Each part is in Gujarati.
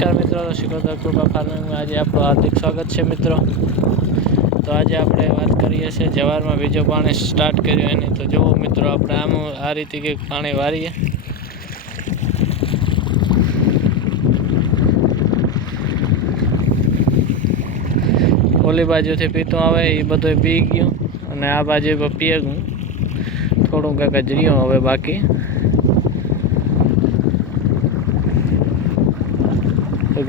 નમસ્કાર મિત્રો, શિકોતર કૃપા ફાર્મિંગમાં આજે આપણું હાર્દિક સ્વાગત છે મિત્રો। તો આજે આપણે વાત કરીએ છીએ જવારમાં બીજો પાણી સ્ટાર્ટ કર્યું એની। તો જુઓ મિત્રો, આપણે આમ આ રીતે કંઈક પાણી વારીએ। ઓલી બાજુથી પીતું આવે એ બધું પી ગયું અને આ બાજુ પીએ ગયું, થોડું કંઈક જ રહ્યું હવે બાકી।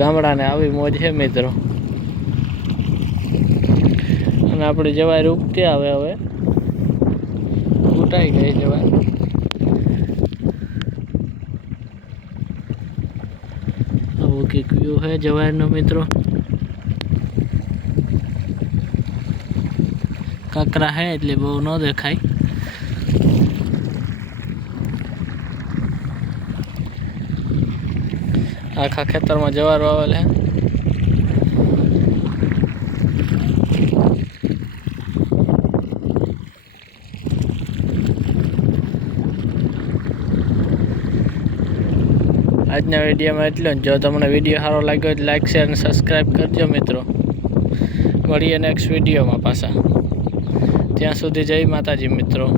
ગામડાને આવી મોજ છે મિત્રો। અને આપણી જવાય ઉગતી આવે, હવે ઉટાઈ ગઈ જવાય। આવું કંઈક વ્યૂ છે જવાયનો મિત્રો। કાકરા હે એટલે બહુ ન દેખાય। આખા ખેતરમાં જવાર વાવેલ હે। આજના વિડીયોમાં એટલું જ। જો તમને વિડીયો સારો લાગ્યો હોય તો લાઈક, શેર અને સબસ્ક્રાઈબ કરજો મિત્રો। મળીએ નેક્સ્ટ વિડીયોમાં પાછા। ત્યાં સુધી જય માતાજી મિત્રો।